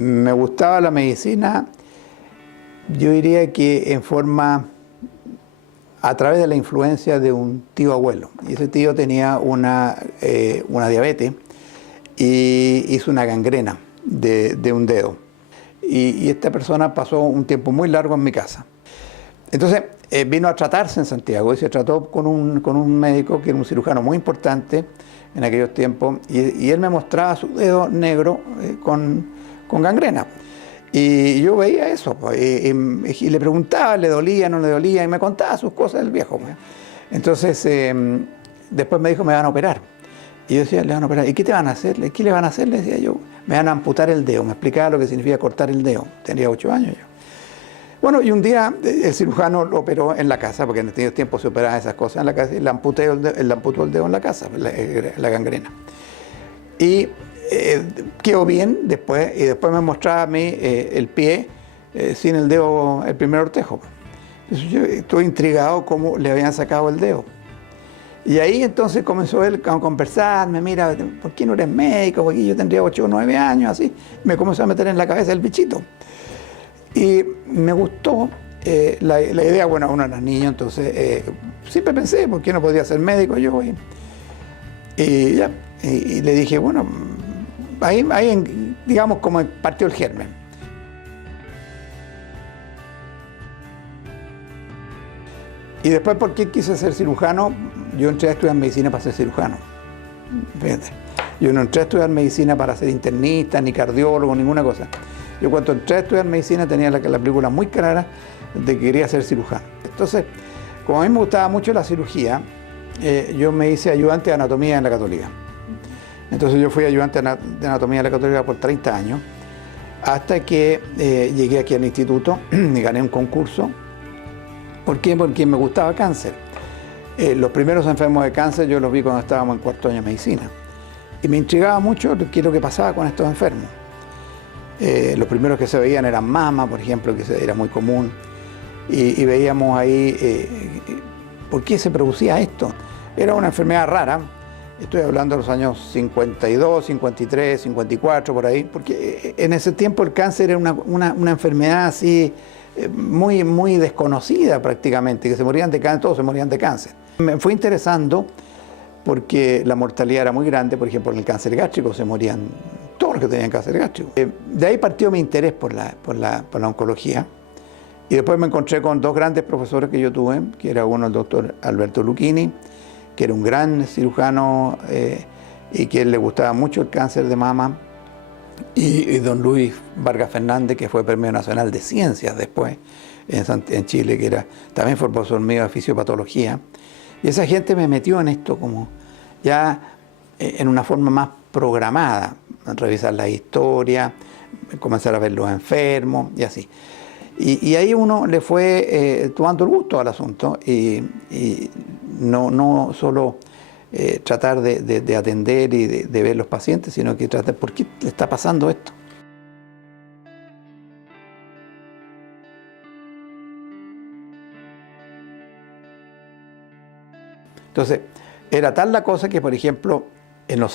Me gustaba la medicina, yo diría que en forma, a través de la influencia de un tío abuelo. Y ese tío tenía una diabetes y hizo una gangrena de un dedo. Y esta persona pasó un tiempo muy largo en mi casa. Entonces vino a tratarse en Santiago y se trató con un médico que era un cirujano muy importante en aquellos tiempos, y él me mostraba su dedo negro con gangrena. Y yo veía eso, y le preguntaba, ¿le dolía, no le dolía? Y me contaba sus cosas del viejo. Entonces, después me dijo, me van a operar. Y yo decía, le van a operar. ¿Y qué te van a hacer? ¿Qué le van a hacer? Le decía yo, me van a amputar el dedo. Me explicaba lo que significa cortar el dedo. Tenía 8 años yo. Bueno, y un día el cirujano lo operó en la casa, porque en aquellos tiempos se operaban esas cosas en la casa, y le amputó el dedo en la casa, la gangrena. Y quedó bien después, y después me mostraba a mí el pie sin el dedo, el primer ortejo. Entonces yo estuve intrigado cómo le habían sacado el dedo. Y ahí entonces comenzó él a conversarme, mira, ¿por qué no eres médico? Porque yo tendría 8 o 9 años, así. Me comenzó a meter en la cabeza el bichito. Y me gustó la idea, bueno, uno era niño, entonces siempre pensé, ¿por qué no podía ser médico yo? Y le dije, bueno, ahí digamos como partió el germen. Y después, ¿por qué quise ser cirujano? Yo entré a estudiar medicina para ser cirujano. Fíjate, yo no entré a estudiar medicina para ser internista, ni cardiólogo, ninguna cosa. Yo cuando entré a estudiar medicina tenía la película muy clara de que quería ser cirujano. Entonces, como a mí me gustaba mucho la cirugía, yo me hice ayudante de anatomía en la Católica. Entonces yo fui ayudante de anatomía en la Católica por 30 años, hasta que llegué aquí al instituto y gané un concurso. ¿Por qué? Porque me gustaba cáncer. Los primeros enfermos de cáncer yo los vi cuando estábamos en cuarto año de medicina. Y me intrigaba mucho qué es lo que pasaba con estos enfermos. Los primeros que se veían eran mama, por ejemplo, que era muy común. Y veíamos ahí por qué se producía esto. Era una enfermedad rara. Estoy hablando de los años 52, 53, 54, por ahí. Porque en ese tiempo el cáncer era una enfermedad así muy, muy desconocida prácticamente, que se morían de cáncer, todos se morían de cáncer. Me fue interesando porque la mortalidad era muy grande. Por ejemplo, en el cáncer gástrico se morían todos los que tenían cáncer gástrico. De ahí partió mi interés por la oncología. Y después me encontré con 2 grandes profesores que yo tuve, que era uno el doctor Alberto Lucchini, que era un gran cirujano y que le gustaba mucho el cáncer de mama, y don Luis Vargas Fernández, que fue Premio Nacional de Ciencias después en Chile, que también fue profesor mío de fisiopatología. Y esa gente me metió en esto como ya en una forma más programada, revisar la historia, comenzar a ver los enfermos y así. Y ahí uno le fue tomando el gusto al asunto y no solo tratar de atender y de ver los pacientes, sino que tratar por qué le está pasando esto. Entonces, era tal la cosa que, por ejemplo, en los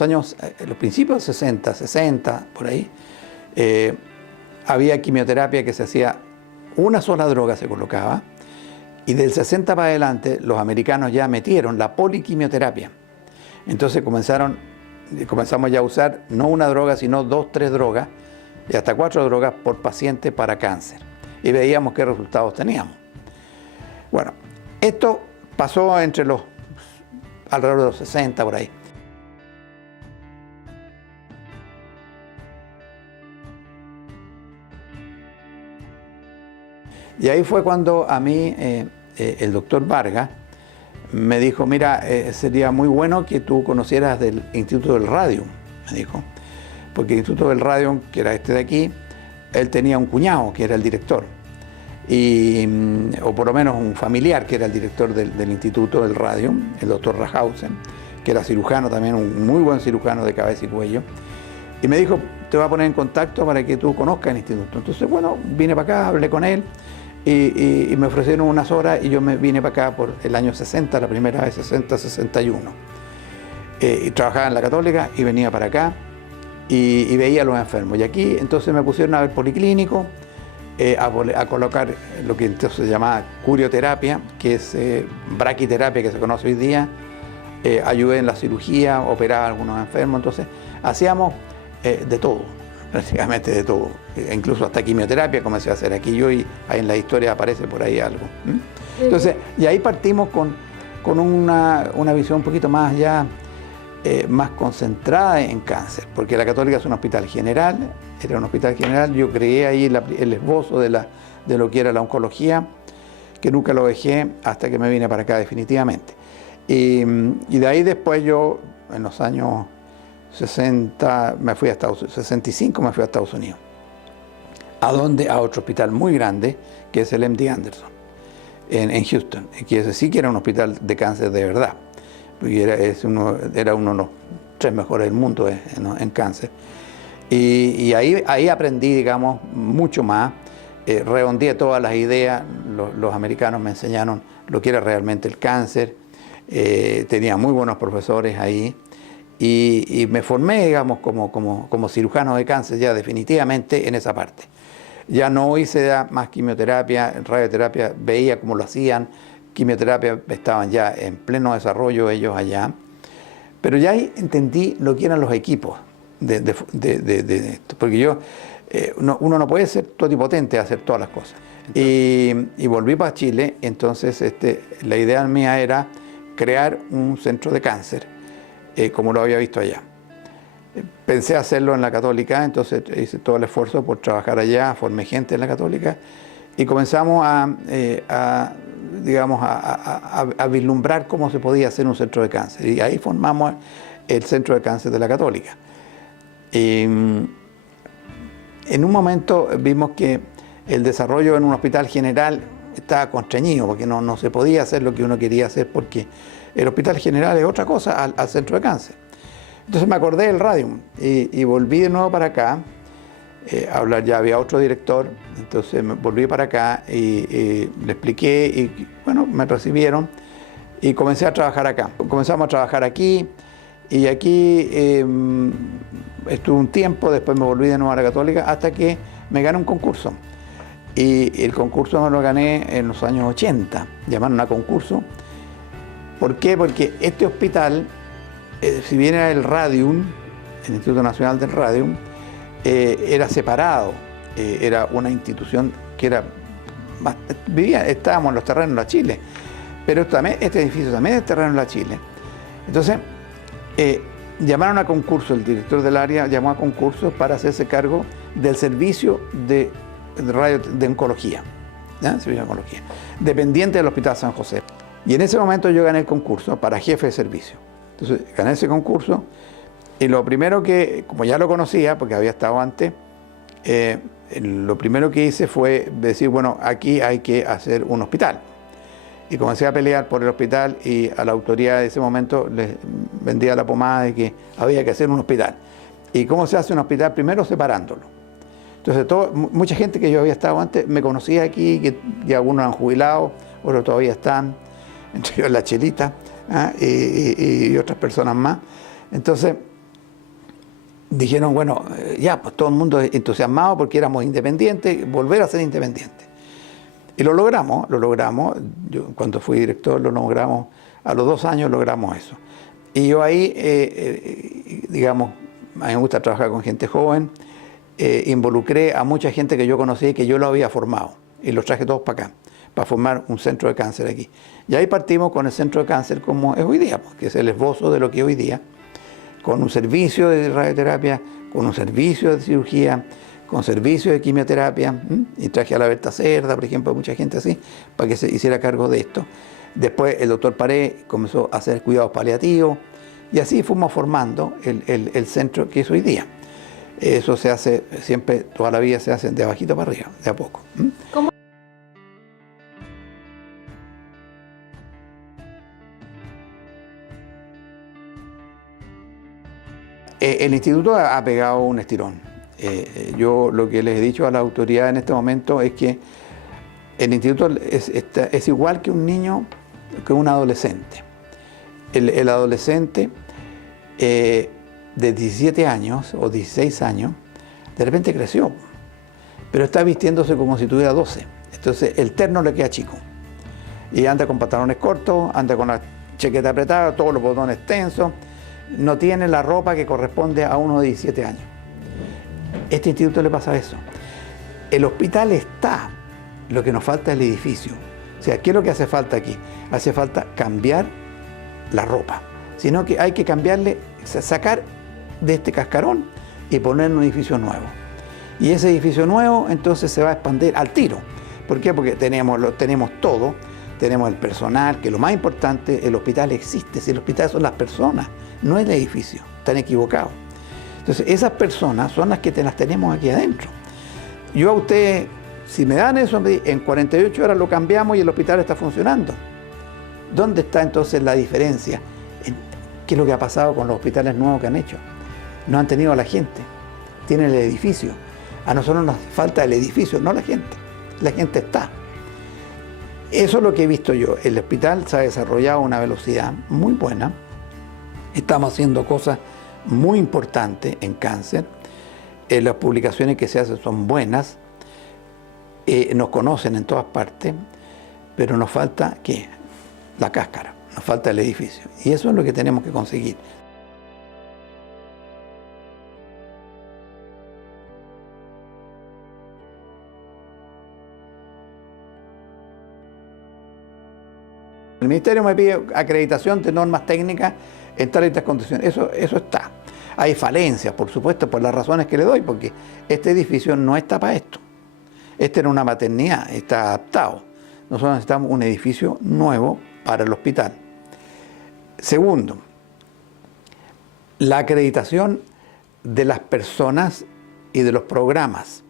principios de 60, por ahí, había quimioterapia que se hacía, una sola droga se colocaba, y del 60 para adelante los americanos ya metieron la poliquimioterapia. Entonces comenzamos ya a usar no una droga, sino 2, 3 drogas, y hasta 4 drogas por paciente para cáncer. Y veíamos qué resultados teníamos. Bueno, esto pasó alrededor de los 60 por ahí. Y ahí fue cuando a mí el doctor Vargas me dijo, mira, sería muy bueno que tú conocieras del Instituto del Radio, me dijo. Porque el Instituto del Radio, que era este de aquí, él tenía un cuñado que era el director. O por lo menos un familiar que era el director del Instituto del Radio, el doctor Rajhausen, que era cirujano también, un muy buen cirujano de cabeza y cuello. Y me dijo, te voy a poner en contacto para que tú conozcas el instituto. Entonces, bueno, vine para acá, hablé con él y me ofrecieron unas horas y yo me vine para acá por el año 60, la primera vez, 60, 61. Y trabajaba en la Católica y venía para acá. y veía a los enfermos. Y aquí entonces me pusieron a ver policlínico, a colocar lo que entonces se llamaba curioterapia, que es braquiterapia que se conoce hoy día. Ayudé en la cirugía, operaba a algunos enfermos, entonces hacíamos de todo, prácticamente de todo. Incluso hasta quimioterapia comencé a hacer aquí yo, y ahí en la historia aparece por ahí algo. Entonces, y ahí partimos con una visión un poquito más ya, más concentrada en cáncer, porque la Católica es un hospital general, era un hospital general, yo creé ahí el esbozo de lo que era la oncología, que nunca lo dejé hasta que me vine para acá definitivamente. Y de ahí después yo, en los años 60, 65 me fui a Estados Unidos. ¿A dónde? A otro hospital muy grande, que es el MD Anderson, en Houston, que ese sí que era un hospital de cáncer de verdad. Era uno de los 3 mejores del mundo en cáncer. Y ahí aprendí, digamos, mucho más. Redondeé todas las ideas. Los americanos me enseñaron lo que era realmente el cáncer. Tenía muy buenos profesores ahí. Y me formé, digamos, como cirujano de cáncer ya definitivamente en esa parte. Ya no hice más quimioterapia, radioterapia, veía cómo lo hacían. Quimioterapia estaban ya en pleno desarrollo ellos allá. Pero ya ahí entendí lo que eran los equipos de esto. Porque uno no puede ser totipotente a hacer todas las cosas. Y volví para Chile, entonces la idea mía era crear un centro de cáncer, como lo había visto allá. Pensé hacerlo en la Católica, entonces hice todo el esfuerzo por trabajar allá, formé gente en la Católica y comenzamos a vislumbrar cómo se podía hacer un centro de cáncer. Y ahí formamos el Centro de Cáncer de la Católica. En un momento vimos que el desarrollo en un hospital general estaba constreñido, porque no se podía hacer lo que uno quería hacer, porque el hospital general es otra cosa al centro de cáncer. Entonces me acordé del Radium y volví de nuevo para acá. Ya había otro director, entonces me volví para acá y le expliqué y bueno, me recibieron y comencé a trabajar acá. Comenzamos a trabajar aquí y aquí estuve un tiempo, después me volví de nuevo a la Católica hasta que me gané un concurso. Y el concurso me lo gané en los años 80, llamaron a concurso. ¿Por qué? Porque este hospital, si bien era el Radium, el Instituto Nacional del Radium, era separado, era una institución que estábamos en los terrenos de la Chile, pero este edificio también es terreno de la Chile. Entonces, llamaron a concurso, el director del área llamó a concurso para hacerse cargo del servicio de oncología, ¿ya? Servicio de oncología, dependiente del Hospital San José. Y en ese momento yo gané el concurso para jefe de servicio. Entonces, gané ese concurso. Y lo primero que, como ya lo conocía, porque había estado antes, lo primero que hice fue decir, bueno, aquí hay que hacer un hospital. Y comencé a pelear por el hospital y a la autoridad de ese momento les vendía la pomada de que había que hacer un hospital. ¿Y cómo se hace un hospital? Primero separándolo. Entonces, mucha gente que yo había estado antes me conocía aquí, que ya algunos han jubilado, otros todavía están, entre ellos la Chelita, y otras personas más. Entonces, dijeron, bueno, ya, pues todo el mundo entusiasmado porque éramos independientes, volver a ser independientes. Y lo logramos. Yo cuando fui director lo logramos, a los 2 años logramos eso. Y yo ahí, digamos, a mí me gusta trabajar con gente joven, involucré a mucha gente que yo conocí y que yo lo había formado, y los traje todos para acá, para formar un centro de cáncer aquí. Y ahí partimos con el centro de cáncer como es hoy día, que es el esbozo de lo que es hoy día, con un servicio de radioterapia, con un servicio de cirugía, con servicio de quimioterapia, y traje a la Berta Cerda, por ejemplo, mucha gente así, para que se hiciera cargo de esto. Después el doctor Paré comenzó a hacer cuidados paliativos, y así fuimos formando el centro que es hoy día. Eso se hace siempre, toda la vida se hace de abajito para arriba, de a poco. ¿Cómo? El instituto ha pegado un estirón. Yo lo que les he dicho a la autoridad en este momento es que el instituto es igual que un niño, que un adolescente. El adolescente de 17 años o 16 años, de repente creció, pero está vistiéndose como si tuviera 12. Entonces el terno le queda chico. Y anda con pantalones cortos, anda con la chaqueta apretada, todos los botones tensos, no tiene la ropa que corresponde a uno de 17 años. Este instituto le pasa eso. El hospital está, lo que nos falta es el edificio. O sea, ¿qué es lo que hace falta aquí? Hace falta cambiar la ropa, sino que hay que cambiarle, sacar de este cascarón y poner un edificio nuevo. Y ese edificio nuevo entonces se va a expandir al tiro. ¿Por qué? Porque tenemos todo, tenemos el personal, que es lo más importante, el hospital existe, si el hospital son las personas, no el edificio, están equivocados. Entonces esas personas son las que las tenemos aquí adentro. Yo a usted, si me dan eso, en 48 horas lo cambiamos y el hospital está funcionando. ¿Dónde está entonces la diferencia? ¿Qué es lo que ha pasado con los hospitales nuevos que han hecho? No han tenido a la gente, tienen el edificio. A nosotros nos falta el edificio, no la gente. La gente está. Eso es lo que he visto yo. El hospital se ha desarrollado a una velocidad muy buena. Estamos haciendo cosas muy importantes en cáncer. Las publicaciones que se hacen son buenas. Nos conocen en todas partes, pero nos falta, ¿qué? La cáscara, nos falta el edificio. Y eso es lo que tenemos que conseguir. El Ministerio me pide acreditación de normas técnicas en tales condiciones. Eso está. Hay falencias, por supuesto, por las razones que le doy, porque este edificio no está para esto. Este era una maternidad, está adaptado. Nosotros necesitamos un edificio nuevo para el hospital. Segundo, la acreditación de las personas y de los programas.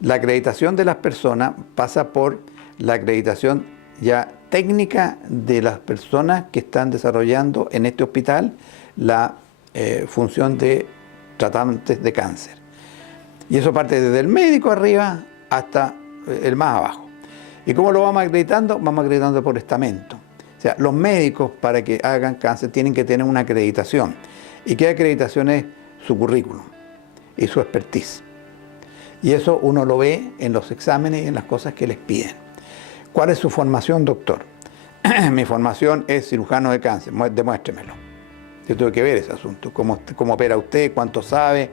La acreditación de las personas pasa por la acreditación ya técnica de las personas que están desarrollando en este hospital la función de tratantes de cáncer. Y eso parte desde el médico arriba hasta el más abajo. ¿Y cómo lo vamos acreditando? Vamos acreditando por estamento. O sea, los médicos para que hagan cáncer tienen que tener una acreditación. ¿Y qué acreditación es? Su currículum y su expertise. Y eso uno lo ve en los exámenes y en las cosas que les piden. ¿Cuál es su formación, doctor? Mi formación es cirujano de cáncer, demuéstremelo. Yo tuve que ver ese asunto, cómo opera usted, cuánto sabe,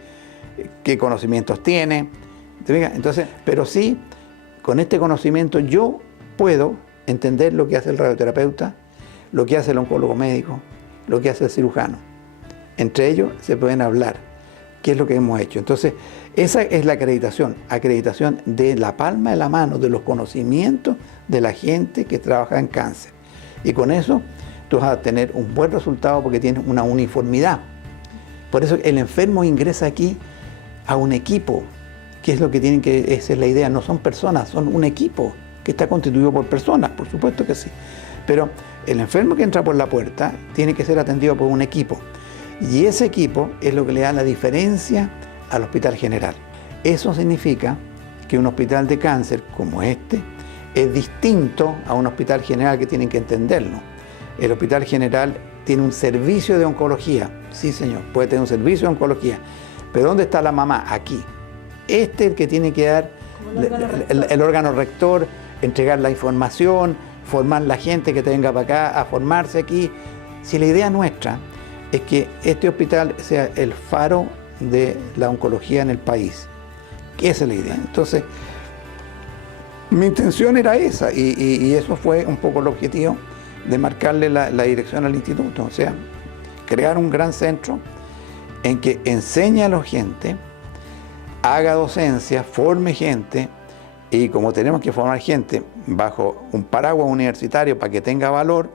qué conocimientos tiene. Entonces, pero sí, con este conocimiento yo puedo entender lo que hace el radioterapeuta, lo que hace el oncólogo médico, lo que hace el cirujano. Entre ellos se pueden hablar qué es lo que hemos hecho. Entonces, esa es la acreditación de la palma de la mano, de los conocimientos de la gente que trabaja en cáncer. Y con eso tú vas a tener un buen resultado porque tienes una uniformidad. Por eso el enfermo ingresa aquí a un equipo, que es lo que tienen que, esa es la idea, no son personas, son un equipo que está constituido por personas, por supuesto que sí. Pero el enfermo que entra por la puerta tiene que ser atendido por un equipo. Y ese equipo es lo que le da la diferencia al hospital general. Eso significa que un hospital de cáncer como este es distinto a un hospital general, que tienen que entenderlo. El hospital general tiene un servicio de oncología. Sí, señor, puede tener un servicio de oncología. Pero ¿dónde está la mamá? Aquí. Este es el que tiene que dar el órgano rector, entregar la información, formar la gente que venga para acá a formarse aquí. Si la idea nuestra es que este hospital sea el faro de la oncología en el país. Esa es la idea. Entonces, mi intención era esa y eso fue un poco el objetivo de marcarle la dirección al instituto. O sea, crear un gran centro en que enseñe a la gente, haga docencia, forme gente, y como tenemos que formar gente bajo un paraguas universitario para que tenga valor,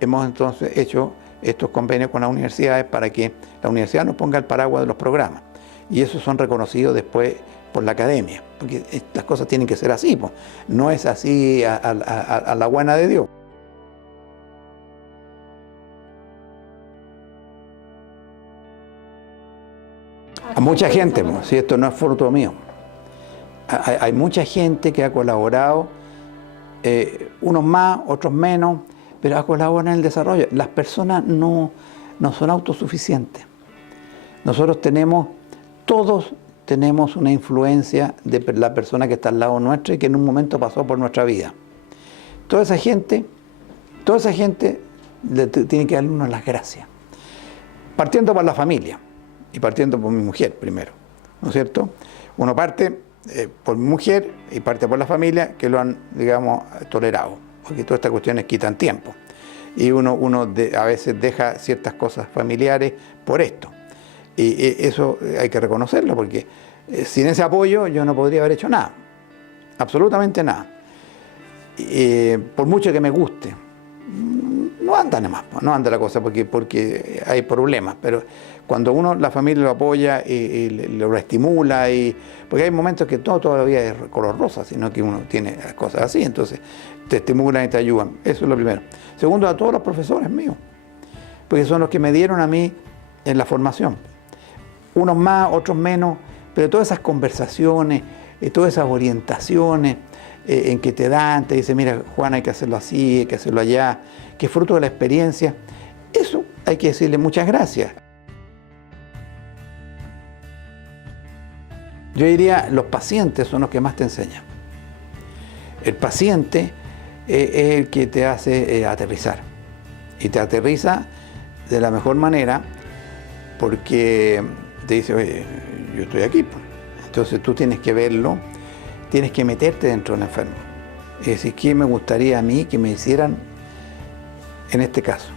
hemos entonces hecho estos convenios con las universidades para que la universidad nos ponga el paraguas de los programas. Y esos son reconocidos después por la academia, porque las cosas tienen que ser así, pues. No es así a la buena de Dios. A mucha gente, pues, si esto no es fruto mío. Hay mucha gente que ha colaborado, unos más, otros menos, pero ha colaborado en el desarrollo. Las personas no son autosuficientes. Nosotros todos tenemos una influencia de la persona que está al lado nuestro y que en un momento pasó por nuestra vida. Toda esa gente tiene que darle uno las gracias. Partiendo por la familia y partiendo por mi mujer primero, ¿no es cierto? Uno parte por mi mujer y parte por la familia que lo han, digamos, tolerado, porque todas estas cuestiones quitan tiempo. Y uno a veces deja ciertas cosas familiares por esto. Y eso hay que reconocerlo, porque sin ese apoyo yo no podría haber hecho nada, absolutamente nada. Por mucho que me guste, no anda nada más, no anda la cosa porque hay problemas, pero cuando la familia lo apoya y lo estimula, porque hay momentos que todo todavía es color rosa, sino que uno tiene cosas así, entonces te estimulan y te ayudan, eso es lo primero. Segundo, a todos los profesores míos, porque son los que me dieron a mí en la formación, unos más, otros menos, pero todas esas conversaciones, todas esas orientaciones en que te dan, te dicen, mira, Juan, hay que hacerlo así, hay que hacerlo allá, que es fruto de la experiencia, eso hay que decirle muchas gracias. Yo diría, los pacientes son los que más te enseñan. El paciente es el que te hace aterrizar, y te aterriza de la mejor manera porque te dice, oye, yo estoy aquí, pues. Entonces tú tienes que verlo, tienes que meterte dentro del enfermo y decir, ¿qué me gustaría a mí que me hicieran en este caso?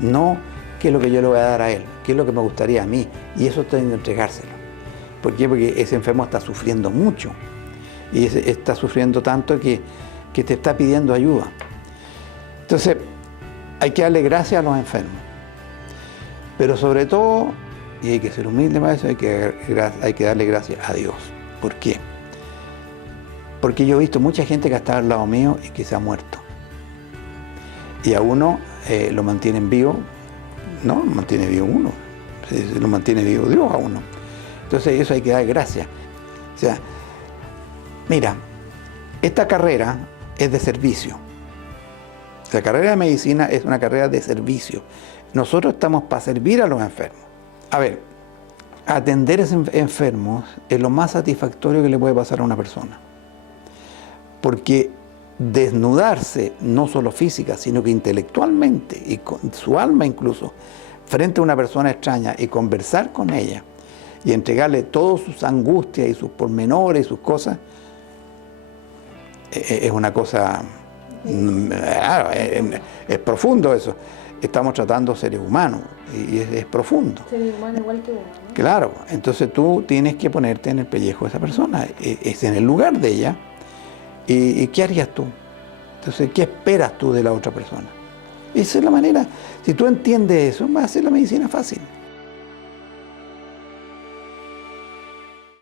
No qué es lo que yo le voy a dar a él, qué es lo que me gustaría a mí, y eso tengo que entregárselo. ¿Por qué? Porque ese enfermo está sufriendo mucho y está sufriendo tanto que te está pidiendo ayuda. Entonces hay que darle gracias a los enfermos, pero sobre todo, y hay que ser humilde para eso, hay que darle gracias a Dios. ¿Por qué? Porque yo he visto mucha gente que ha estado al lado mío y que se ha muerto. Y a uno lo mantienen vivo, no lo mantiene vivo uno, lo mantiene vivo Dios a uno. Entonces eso hay que dar gracias. O sea, mira, esta carrera es de servicio. La carrera de medicina es una carrera de servicio. Nosotros estamos para servir a los enfermos. A ver, atender a esos enfermos es lo más satisfactorio que le puede pasar a una persona. Porque desnudarse, no solo física, sino que intelectualmente y con su alma incluso, frente a una persona extraña y conversar con ella y entregarle todas sus angustias y sus pormenores y sus cosas, es una cosa, es profundo eso. Estamos tratando seres humanos y es profundo. Seres humanos igual que uno, ¿no? Claro, entonces tú tienes que ponerte en el pellejo de esa persona, es en el lugar de ella. ¿Y qué harías tú? Entonces, ¿qué esperas tú de la otra persona? Esa es la manera. Si tú entiendes eso, vas a hacer la medicina fácil.